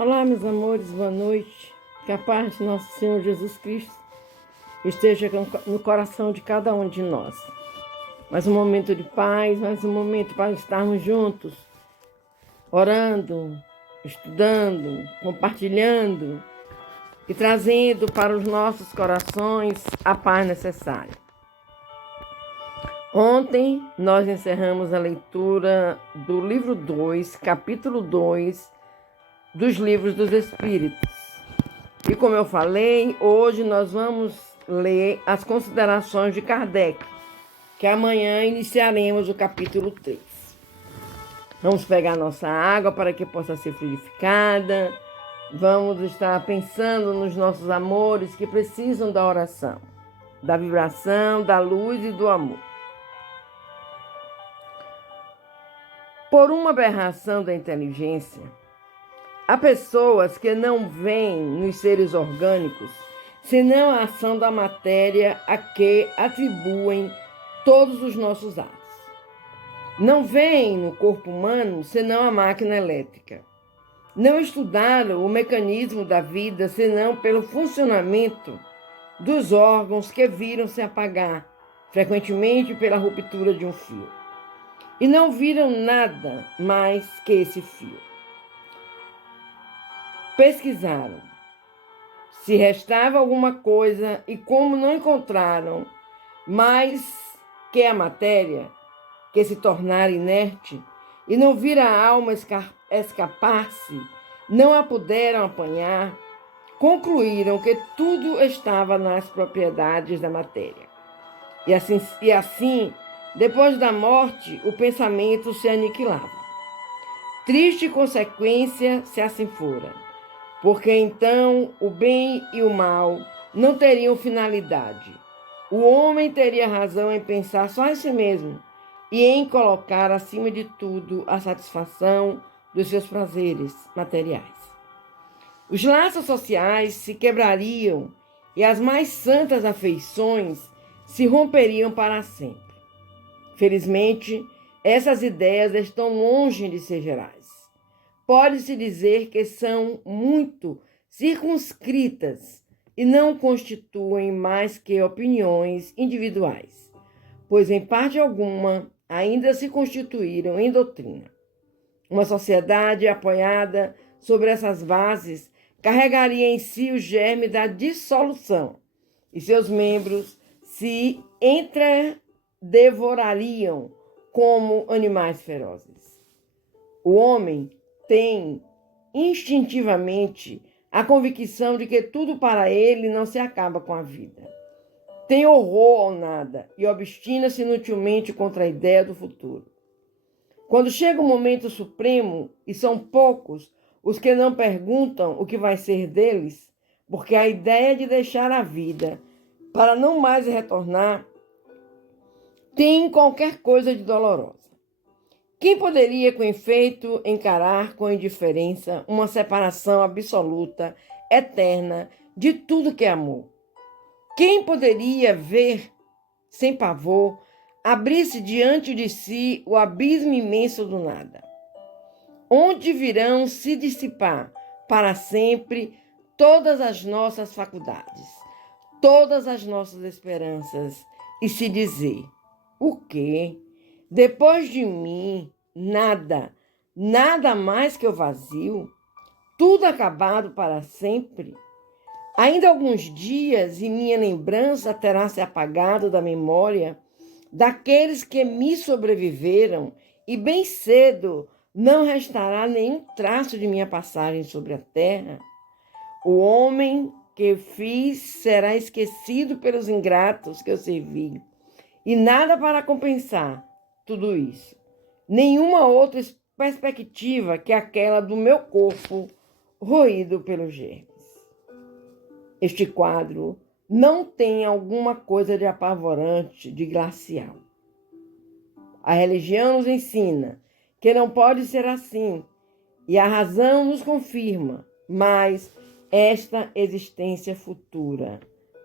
Olá, meus amores, boa noite. Que a paz de nosso Senhor Jesus Cristo esteja no coração de cada um de nós. Mais um momento de paz, mais um momento para estarmos juntos, orando, estudando, compartilhando e trazendo para os nossos corações a paz necessária. Ontem nós encerramos a leitura do livro 2, capítulo 2, dos livros dos Espíritos. E como eu falei, hoje nós vamos ler as considerações de Kardec, que amanhã iniciaremos o capítulo 3. Vamos pegar nossa água para que possa ser fluidificada. Vamos estar pensando nos nossos amores que precisam da oração, da vibração, da luz e do amor. Por uma aberração da inteligência, há pessoas que não veem nos seres orgânicos senão a ação da matéria a que atribuem todos os nossos atos. Não veem no corpo humano senão a máquina elétrica. Não estudaram o mecanismo da vida senão pelo funcionamento dos órgãos que viram se apagar, frequentemente pela ruptura de um fio. E não viram nada mais que esse fio. Pesquisaram se restava alguma coisa e, como não encontraram mais que a matéria, que se tornara inerte, e não vira a alma escapar-se, não a puderam apanhar, concluíram que tudo estava nas propriedades da matéria. E assim, depois da morte, o pensamento se aniquilava. Triste consequência se assim fora, porque então o bem e o mal não teriam finalidade. O homem teria razão em pensar só em si mesmo e em colocar acima de tudo a satisfação dos seus prazeres materiais. Os laços sociais se quebrariam e as mais santas afeições se romperiam para sempre. Felizmente, essas ideias estão longe de ser gerais. Pode-se dizer que são muito circunscritas e não constituem mais que opiniões individuais, pois em parte alguma ainda se constituíram em doutrina. Uma sociedade apoiada sobre essas bases carregaria em si o germe da dissolução e seus membros se entredevorariam como animais ferozes. O homem tem instintivamente a convicção de que tudo para ele não se acaba com a vida. Tem horror ao nada e obstina-se inutilmente contra a ideia do futuro. Quando chega o momento supremo, e são poucos os que não perguntam o que vai ser deles, porque a ideia de deixar a vida para não mais retornar tem qualquer coisa de dolorosa. Quem poderia, com efeito, encarar com indiferença uma separação absoluta, eterna, de tudo que é amor? Quem poderia ver, sem pavor, abrir-se diante de si o abismo imenso do nada? Onde virão se dissipar para sempre todas as nossas faculdades, todas as nossas esperanças, e se dizer: o quê? Depois de mim, nada, nada mais que o vazio, tudo acabado para sempre. Ainda alguns dias e minha lembrança terá se apagado da memória daqueles que me sobreviveram, e bem cedo não restará nenhum traço de minha passagem sobre a terra. O homem que fiz será esquecido pelos ingratos que eu servi, e nada para compensar tudo isso. Nenhuma outra perspectiva que aquela do meu corpo roído pelos germes. Este quadro não tem alguma coisa de apavorante, de glacial. A religião nos ensina que não pode ser assim, e a razão nos confirma, mas esta existência futura,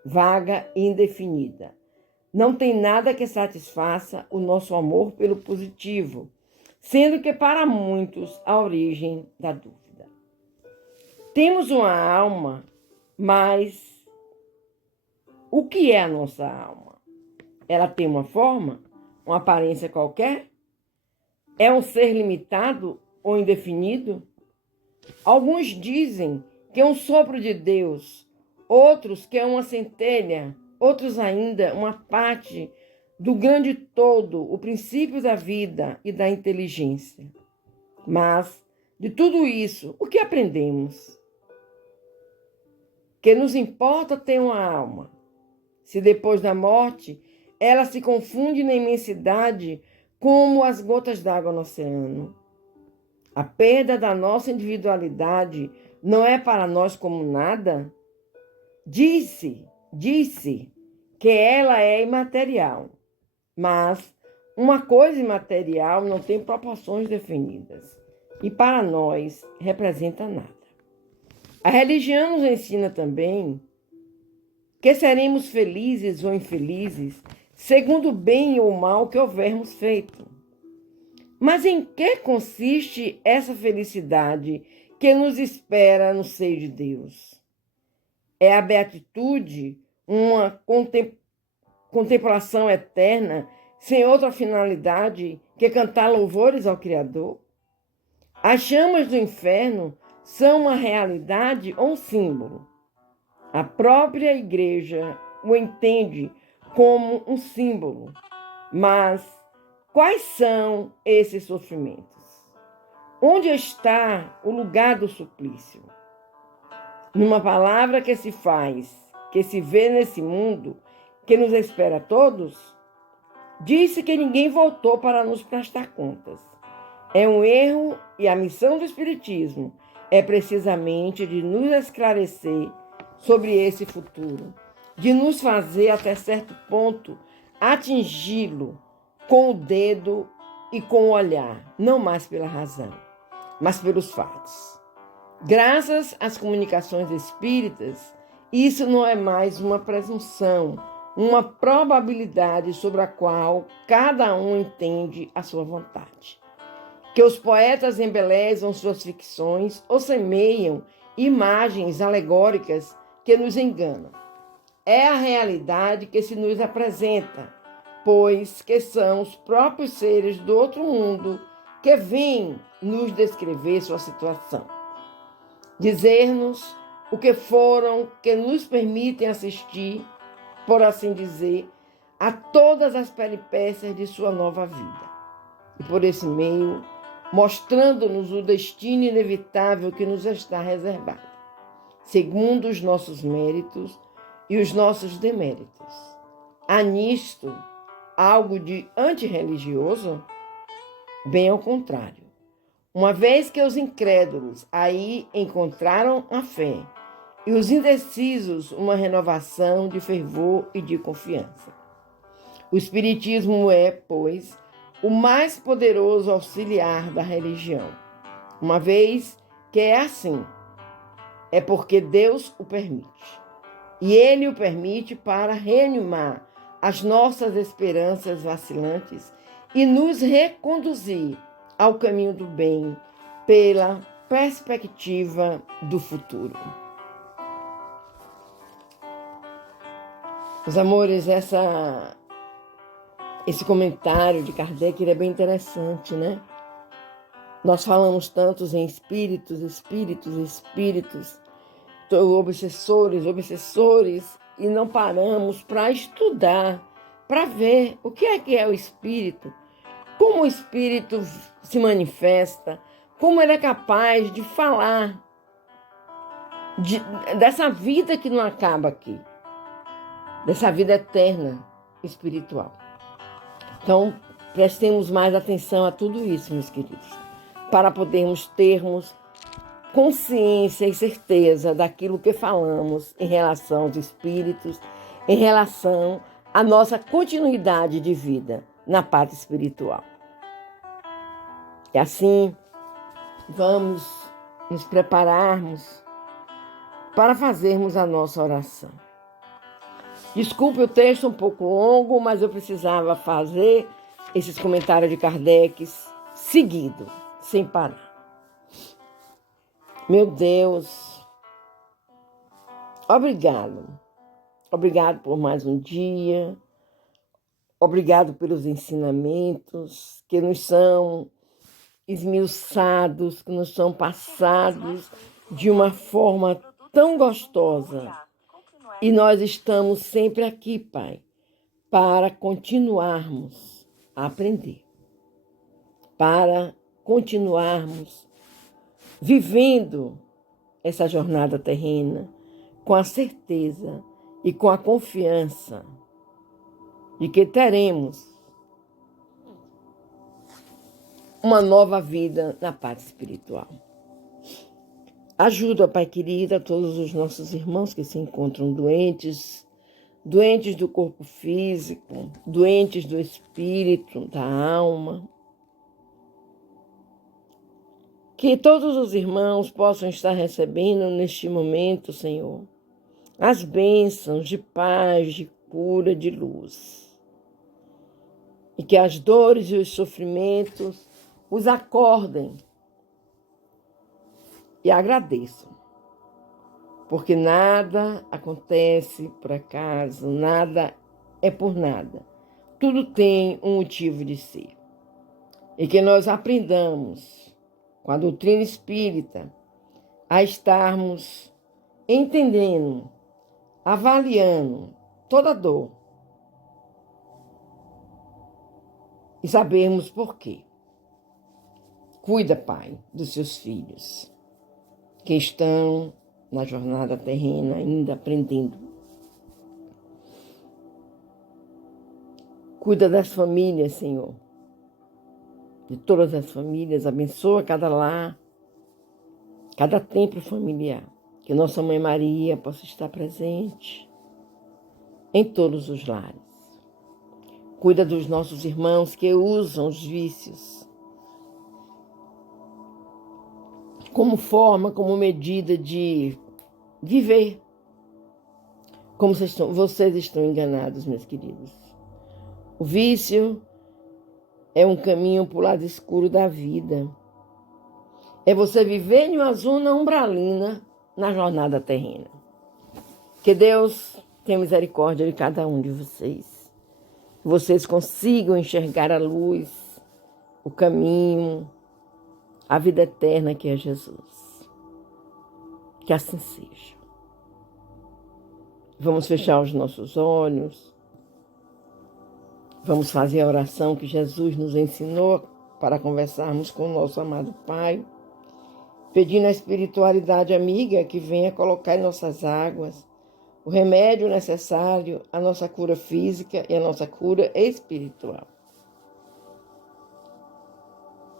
vaga e indefinida, não tem nada que satisfaça o nosso amor pelo positivo, sendo que para muitos a origem da dúvida. Temos uma alma, mas o que é a nossa alma? Ela tem uma forma, uma aparência qualquer? É um ser limitado ou indefinido? Alguns dizem que é um sopro de Deus, outros que é uma centelha, outros ainda uma parte do grande todo, o princípio da vida e da inteligência. Mas, de tudo isso, o que aprendemos? Que nos importa ter uma alma, se depois da morte ela se confunde na imensidade como as gotas d'água no oceano. A perda da nossa individualidade não é para nós como nada? Disse que ela é imaterial, mas uma coisa imaterial não tem proporções definidas e para nós representa nada. A religião nos ensina também que seremos felizes ou infelizes segundo o bem ou o mal que houvermos feito. Mas em que consiste essa felicidade que nos espera no seio de Deus? É a beatitude, uma contemplação eterna, sem outra finalidade que cantar louvores ao Criador? As chamas do inferno são uma realidade ou um símbolo? A própria igreja o entende como um símbolo. Mas quais são esses sofrimentos? Onde está o lugar do suplício? Numa palavra que se faz, que se vê nesse mundo, que nos espera a todos, disse que ninguém voltou para nos prestar contas. É um erro e a missão do Espiritismo é precisamente de nos esclarecer sobre esse futuro, de nos fazer até certo ponto atingi-lo com o dedo e com o olhar, não mais pela razão, mas pelos fatos. Graças às comunicações espíritas, isso não é mais uma presunção, uma probabilidade sobre a qual cada um entende a sua vontade. Que os poetas embelezam suas ficções ou semeiam imagens alegóricas que nos enganam. É a realidade que se nos apresenta, pois que são os próprios seres do outro mundo que vêm nos descrever sua situação. Dizer-nos o que foram que nos permitem assistir, por assim dizer, a todas as peripécias de sua nova vida. E por esse meio, mostrando-nos o destino inevitável que nos está reservado, segundo os nossos méritos e os nossos deméritos. Há nisto algo de antirreligioso? Bem ao contrário. Uma vez que os incrédulos aí encontraram a fé e os indecisos uma renovação de fervor e de confiança. O Espiritismo é, pois, o mais poderoso auxiliar da religião. Uma vez que é assim, é porque Deus o permite. E Ele o permite para reanimar as nossas esperanças vacilantes e nos reconduzir ao caminho do bem pela perspectiva do futuro. Meus amores, esse comentário de Kardec é bem interessante, né? Nós falamos tantos em espíritos, obsessores, e não paramos para estudar, para ver o que é o espírito, como o espírito se manifesta, como ele é capaz de falar dessa vida que não acaba aqui, dessa vida eterna espiritual. Então, prestemos mais atenção a tudo isso, meus queridos, para podermos termos consciência e certeza daquilo que falamos em relação aos espíritos, em relação à nossa continuidade de vida na parte espiritual. E assim, vamos nos prepararmos para fazermos a nossa oração. Desculpe o texto um pouco longo, mas eu precisava fazer esses comentários de Kardec seguido, sem parar. Meu Deus, Obrigado. Obrigado por mais um dia. Obrigado pelos ensinamentos que nos são esmiuçados, que nos são passados de uma forma tão gostosa. E nós estamos sempre aqui, Pai, para continuarmos a aprender, para continuarmos vivendo essa jornada terrena com a certeza e com a confiança de que teremos uma nova vida na parte espiritual. Ajuda, Pai querido, a todos os nossos irmãos que se encontram doentes, doentes do corpo físico, doentes do espírito, da alma. Que todos os irmãos possam estar recebendo neste momento, Senhor, as bênçãos de paz, de cura, de luz. E que as dores e os sofrimentos os acordem e agradeçam. Porque nada acontece por acaso, nada é por nada. Tudo tem um motivo de ser. E que nós aprendamos, com a doutrina espírita, a estarmos entendendo, avaliando toda dor e sabermos por quê. Cuida, Pai, dos seus filhos que estão na jornada terrena ainda aprendendo. Cuida das famílias, Senhor, de todas as famílias. Abençoa cada lar, cada templo familiar. Que nossa Mãe Maria possa estar presente em todos os lares. Cuida dos nossos irmãos que usam os vícios como forma, como medida de viver. Como vocês estão enganados, meus queridos. O vício é um caminho para o lado escuro da vida. É você viver em uma zona umbralina na jornada terrena. Que Deus tenha misericórdia de cada um de vocês. Que vocês consigam enxergar a luz, o caminho, a vida eterna que é Jesus. Que assim seja. Vamos fechar os nossos olhos. Vamos fazer a oração que Jesus nos ensinou para conversarmos com o nosso amado Pai, pedindo a espiritualidade amiga que venha colocar em nossas águas o remédio necessário à nossa cura física e à nossa cura espiritual.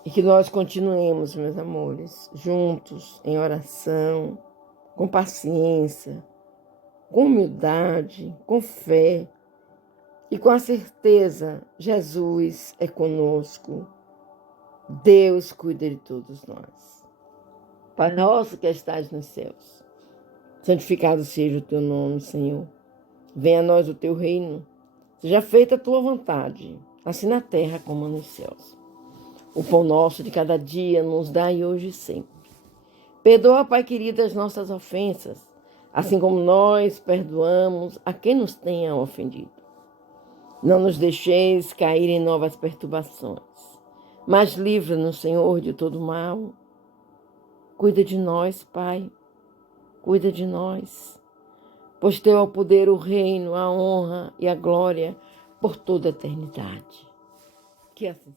E que nós continuemos, meus amores, juntos, em oração, com paciência, com humildade, com fé e com a certeza, Jesus é conosco, Deus cuida de todos nós. Pai nosso que estás nos céus, santificado seja o teu nome, Senhor. Venha a nós o teu reino, seja feita a tua vontade, assim na terra como nos céus. O pão nosso de cada dia nos dai hoje e sempre. Perdoa, Pai querido, as nossas ofensas, assim como nós perdoamos a quem nos tenha ofendido. Não nos deixeis cair em novas perturbações, mas livra-nos, Senhor, de todo mal. Cuida de nós, Pai, cuida de nós, pois teu é o poder, o reino, a honra e a glória por toda a eternidade. Que assim